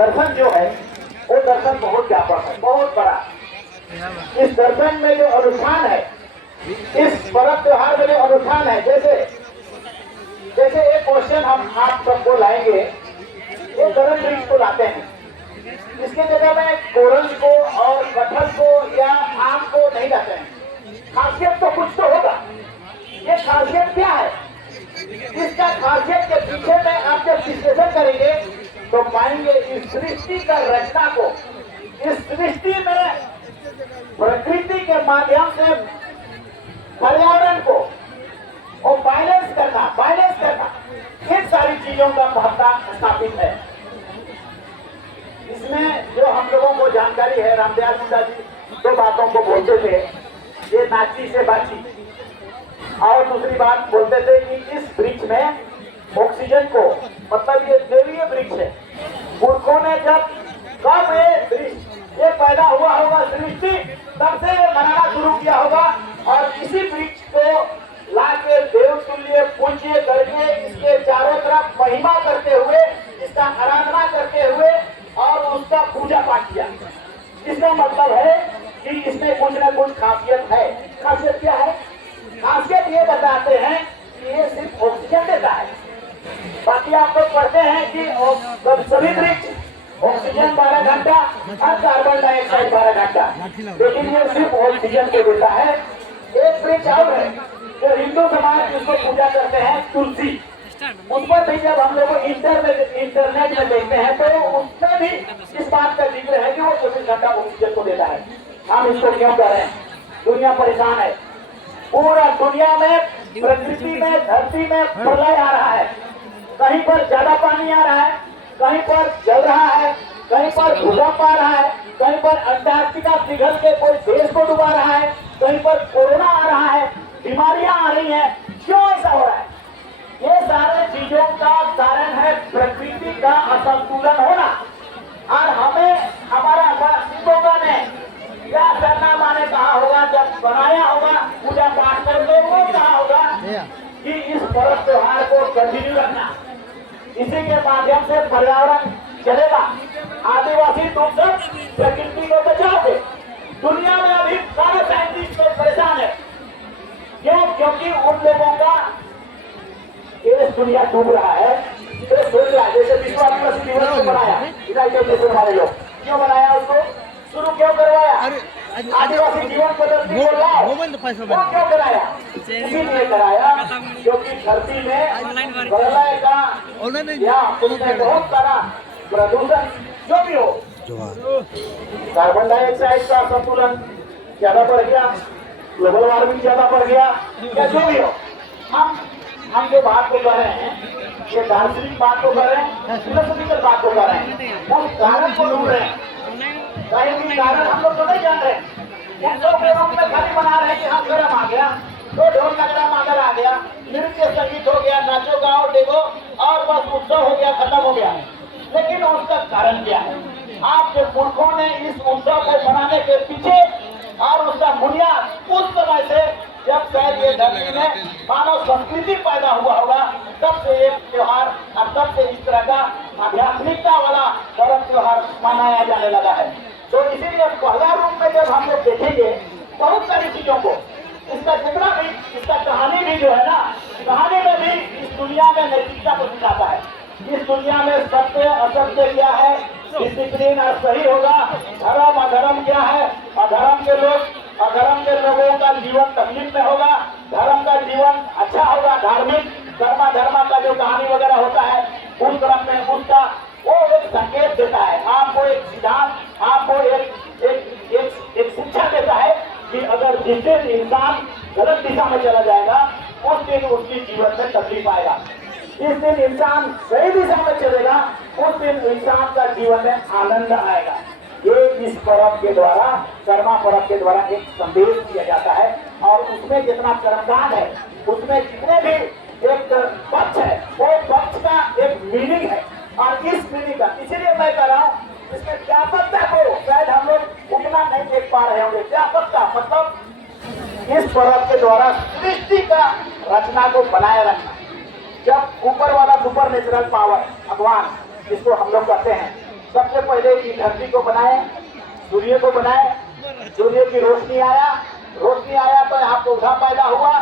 दर्शन जो है वो दर्शन बहुत व्यापक है, बहुत बड़ा। इस दर्शन में जो अनुष्ठान है, इस पर्व त्योहार में जो अनुष्ठान है, जैसे एक क्वेश्चन हम आप सबको लाएंगे, ये गरम वृक्ष को लाते हैं, इसके जगह में कोरल को और कटहल को या आम को नहीं लाते हैं। खासियत तो कुछ तो होगा, ये खासियत क्या है? इसका खासियत के पीछे में आप जब विश्लेषण करेंगे तो पाएंगे इस सृष्टि का रचना को, इस सृष्टि में प्रकृति के माध्यम से पर्यावरण को और बैलेंस करना, इन सारी चीजों का महत्व स्थापित है। इसमें जो हम लोगों को जानकारी है, रामदयाल मुंडा जी दो बातों को बोलते थे, ये नाची से बाची, और दूसरी बात बोलते थे कि इस वृक्ष में ऑक्सीजन को, मतलब ये देवीय वृक्ष है। पुरखों ने जब कब ये पैदा हुआ होगा सृष्टि, तब से बनाना शुरू किया होगा, और इसी वृक्ष को लाके देवतुल्य पूज्य करके इसके चारों तरफ महिमा करते हुए, इसका आराधना करते हुए और उसका पूजा पाठ किया। इसका मतलब है कि इसमें कुछ न कुछ खासियत है। खासियत क्या है? खासियत ये बताते हैं कि ये सिर्फ ऑक्सीजन देता है। बाकी आप लोग पढ़ते हैं कि सभी वृक्ष ऑक्सीजन 12 घंटा और कार्बन डाइऑक्साइड 12 घंटा, लेकिन ये सिर्फ ऑक्सीजन को देता है। एक वृक्ष और है जो हिंदू समाज जिसको पूजा करते हैं, तुलसी। उस पर भी जब हम लोग इंटरनेट में देखते हैं तो उसमें भी इस बात का जिक्र है कि वो 24 घंटा ऑक्सीजन को देता है। हम इसको क्यों कर रहे हैं? दुनिया परेशान है, पूरा दुनिया में, प्रकृति में, धरती में प्रलय आ रहा है। कहीं पर ज्यादा पानी आ रहा है, कहीं पर जल रहा है, कहीं पर भूकंप आ रहा है, कहीं पर अंटार्कटिका पिघल के कोई देश को डुबा रहा है, कहीं पर कोरोना आ रहा है, बीमारियां आ रही हैं। क्यों ऐसा हो रहा है? ये सारे चीजों का कारण है प्रकृति का असंतुलन होना। और हमें हमारा शिवोगा ने क्या करना माने कहा होगा, जब बनाया होगा पूजा पाठ करके, वो कहा होगा कि इस पर्व त्योहार को कंटिन्यू रखना, इसी के माध्यम से पर्यावरण चलेगा। आदिवासी तुम सब प्रकृति को बचाओगे। दुनिया में अभी सारे साइंटिस्ट लोग परेशान है। क्यों? क्योंकि उन लोगों का ये दुनिया डूब रहा है, तो सोच रहा है जैसे विश्व आदिवासी दिवस को बनाया, यूनाइटेड नेशन वाले लोग क्यों बनाया, उसको शुरू क्यों करवाया? आदिवासी जीवन पद्धति को लाओ, वो क्यों कराया? इसीलिए कराया क्योंकि धरती में प्रलय का या उसमें बहुत सारा प्रदूषण जो भी हो, कार्बन डाइऑक्साइड का संतुलन ज्यादा बढ़ गया, ग्लोबल वार्मिंग ज्यादा बढ़ गया, या जो भी हो, हम जो बात को कर रहे हैं, ये दार्शनिक बात को कर रहे हैं, फिलोसॉफिकल बात को कर रहे हैं, उस कारण को ढूंढ रहे हैं। कहीं भी कारण हम लोग तो नहीं जान रहे, उत्सव के रूप में खाली बना रहे हैं कि हाँ गरम आ गया, तो ढोल नगड़ा मागर आ गया, नृत्य संगीत हो गया, नाचो गाओ देखो, और बस उत्सव हो गया, खत्म हो गया। लेकिन उसका कारण क्या है? आपके पुरखों ने इस उत्सव को बनाने के पीछे और उसका बुनियाद उस समय से जब शायद ये धरती में मानव संस्कृति पैदा हुआ होगा, तब से एक त्योहार और तब से इस तरह का आध्यात्मिकता वाला पर्व त्योहार मनाया जाने लगा है। तो इसीलिए पहला रूप में जब हम लोग देखेंगे बहुत सारी चीजों को, इसका जितना भी, इसका कहानी भी जो है ना, कहानी में भी इस दुनिया में नैतिकता को सिखाता है। इस दुनिया में सत्य असत्य क्या है, डिसिप्लिन और सही होगा, धर्म अधर्म क्या है, अधर्म के लोगों का जीवन तकलीफ में होगा, धर्म का जीवन अच्छा होगा, धार्मिक कर्मा धर्मा का जो कहानी वगैरह होता है उस तरफ में उसका वो एक संकेत देता है, आपको एक सिद्धांत, आपको एक शिक्षा देता है कि अगर जिस दिन इंसान गलत दिशा में चला जाएगा उस दिन उसकी जीवन में तकलीफ आएगा। जिस दिन इंसान सही दिशा में चलेगा उस दिन इंसान का जीवन में आनंद आएगा। ये इस पर्व के द्वारा, कर्मा पर्व के द्वारा एक संदेश दिया जाता है, और उसमें जितना कर्मकांड है उसमें जितने भी एक पक्ष है वो पक्ष का एक मीनिंग है, और इस मीनिंग का, इसीलिए मैं कह रहा हूँ इसमें व्यापकता को शायद हम लोग उतना नहीं देख पा रहे होंगे। व्यापकता मतलब इस पर्व के द्वारा सृष्टि का रचना को बनाए रखना। जब ऊपर वाला सुपर नेचुरल पावर भगवान जिसको हम लोग कहते हैं, सबसे पहले इस धरती को बनाए, सूर्य को बनाए, सूर्य की रोशनी आया तो यहाँ पौधा पैदा हुआ,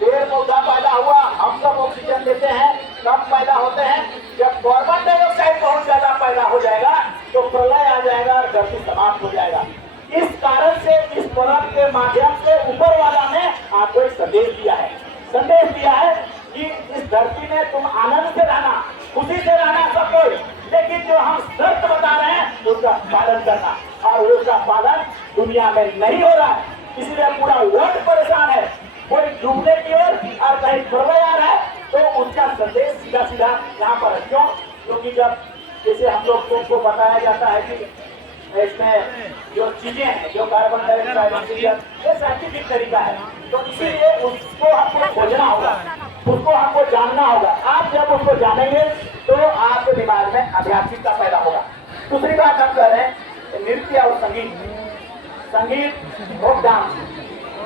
पेड़ पौधा पैदा हुआ, हम सब ऑक्सीजन लेते हैं, कब पैदा होते हैं, जब कार्बन डाइऑक्साइड बहुत ज्यादा पैदा हो जाएगा तो प्रलय आ जाएगा और धरती समाप्त हो जाएगा। इस कारण से इस पर्व के माध्यम से ऊपर वाला ने आपको एक संदेश दिया है कि इस धरती में तुम आनंद से रहना, खुशी से रहना सब कोई, लेकिन जो हम शर्त बता रहे हैं उसका पालन करना, और उसका पालन दुनिया में नहीं हो रहा है, इसलिए पूरा वर्ल्ड परेशान है। कोई डूबने की ओर और कहीं प्रलय आ रहा है, तो उसका संदेश सीधा सीधा यहाँ पर है। क्यों? क्योंकि जब जैसे हम लोग को बताया जाता है कि इसमें जो चीजें हैं, जो कार्बन डाइऑक्साइड ऑक्सीजन, ये साइंटिफिक तरीका है, तो इसीलिए उसको हमको खोजना होगा, उसको हमको जानना होगा। आप जब उसको जानेंगे तो आपके दिमाग में आध्यात्मिकता पैदा होगा। दूसरी बात हम कह रहे हैं नृत्य और संगीत और डांस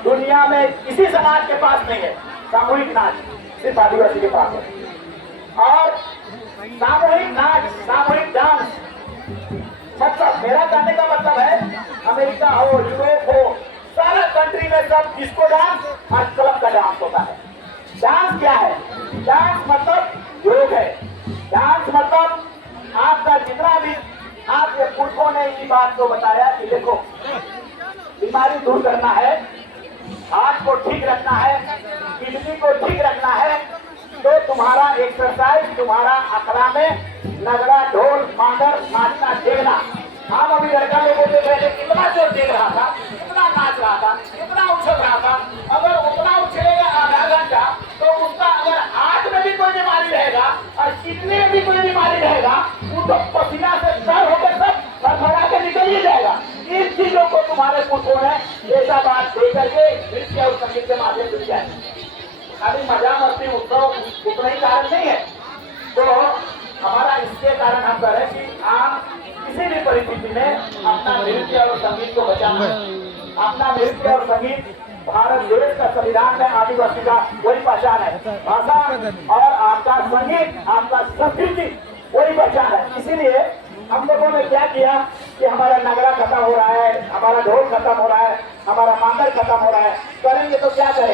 दुनिया में किसी समाज के पास नहीं है। सामूहिक नाच सिर्फ आदिवासी के पास है, और सामूहिक नाच, सामूहिक डांस, मतलब मेरा कहने का मतलब है अमेरिका हो, यूरोप हो, सारा कंट्री में सब डिस्को डांस और क्लब का डांस होता है। डांस क्या है? डांस मतलब योग है। डांस मतलब आपका जितना भी, आपके पुरखों ने इसी बात को बताया कि देखो बीमारी दूर करना है, हाथ को ठीक रखना है, किडनी को ठीक रखना है, तो तुम्हारा एक्सरसाइज, तुम्हारा अखड़ा में नगड़ा, ढोल, मांगर, नाचना, देखना। हम अभी लड़का लोगों से पहले कितना जोर देख रहा था, कितना नाच रहा था, कितना उछल रहा था। अगर उतना उछलेगा आधा घंटा तो उसका अगर हाथ में भी कोई बीमारी रहेगा और किडनी में भी कोई बीमारी रहेगा, वो तो पसीना से तर होकर सब फड़फड़ा के निकल ही जाएगा। इन चीजों को तुम्हारे पुरखों ने ऐसा बात दे करके नृत्य और संगीत के माध्यम से किया है। खाली मजा मस्ती उत्सव उतना ही कारण नहीं है। तो हमारा इसके कारण हम कह रहे हैं कि आप किसी भी परिस्थिति में अपना नृत्य और संगीत को बचाना है। अपना नृत्य और संगीत भारत देश का संविधान में आदिवासी का वही पहचान है, भाषा और आपका संगीत, आपका संस्कृति वही पहचान है। इसीलिए हम लोगों ने क्या किया कि हमारा नगरा खत्म हो रहा है, हमारा ढोल खत्म हो रहा है, हमारा मांगर खत्म हो रहा है, करेंगे तो क्या करें?